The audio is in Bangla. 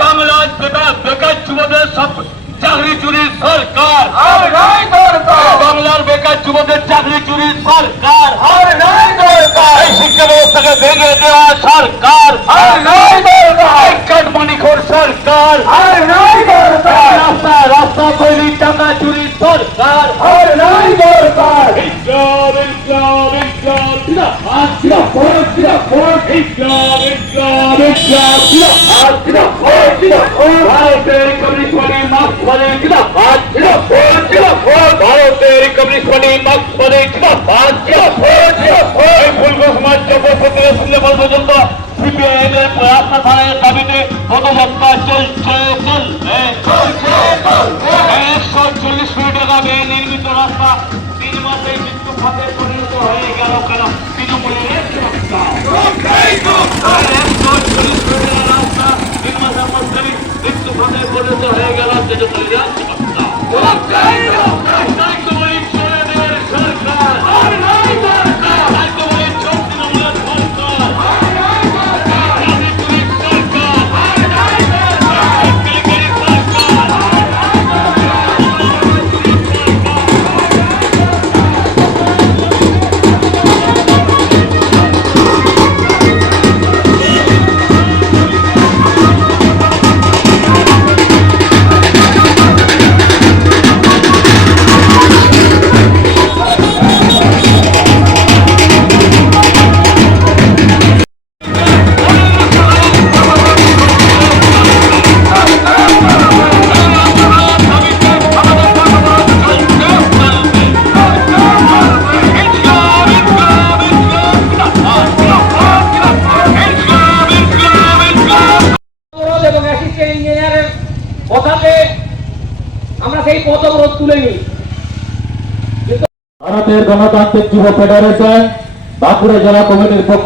বাংলার বেকার যুবদের সব চাকরি চুরির সরকার, বাংলার বেকার যুবদের চাকরি চুরির সরকার, শিক্ষা ব্যবস্থাকে ভেঙে দেওয়া সরকার, কাঠমানিখোর সরকার, রাস্তা রাস্তা তৈরি টাকা চুরির সরকার, ভারতের কমিউনিস্ট পার্টি মার্ক্সবাদী জিন্দাবাদ, ভারতের কমিউনিস্ট পার্টি মার্ক্সবাদী জিন্দাবাদ। এই ফুলগো সমাজ জবরদস্তি শুনলে পর্যন্ত সিপিআইএম এর রাস্তা ছাড়ার দাবিতে পদযাত্রা চলছে, চলবে। 140 কোটি টাকা ব্যয়ে নির্মিত রাস্তা 3 মাসে মৃত্যু খাতে পরিণত হয়ে গেল কেন? তৃণমূলের রাস্তা 140 কোটি টাকা রাস্তা 3 মাসের মধ্যে মৃত্যু খাতে পরিণত হয়ে গেল তৃণমূলের রাস্তা। আমরা সেই পথ অবরোধ তুলে নিই। ভারতের গণতান্ত্রিক যুব ফেডারেশন বাঁকুড়া জেলা কমিটির পক্ষ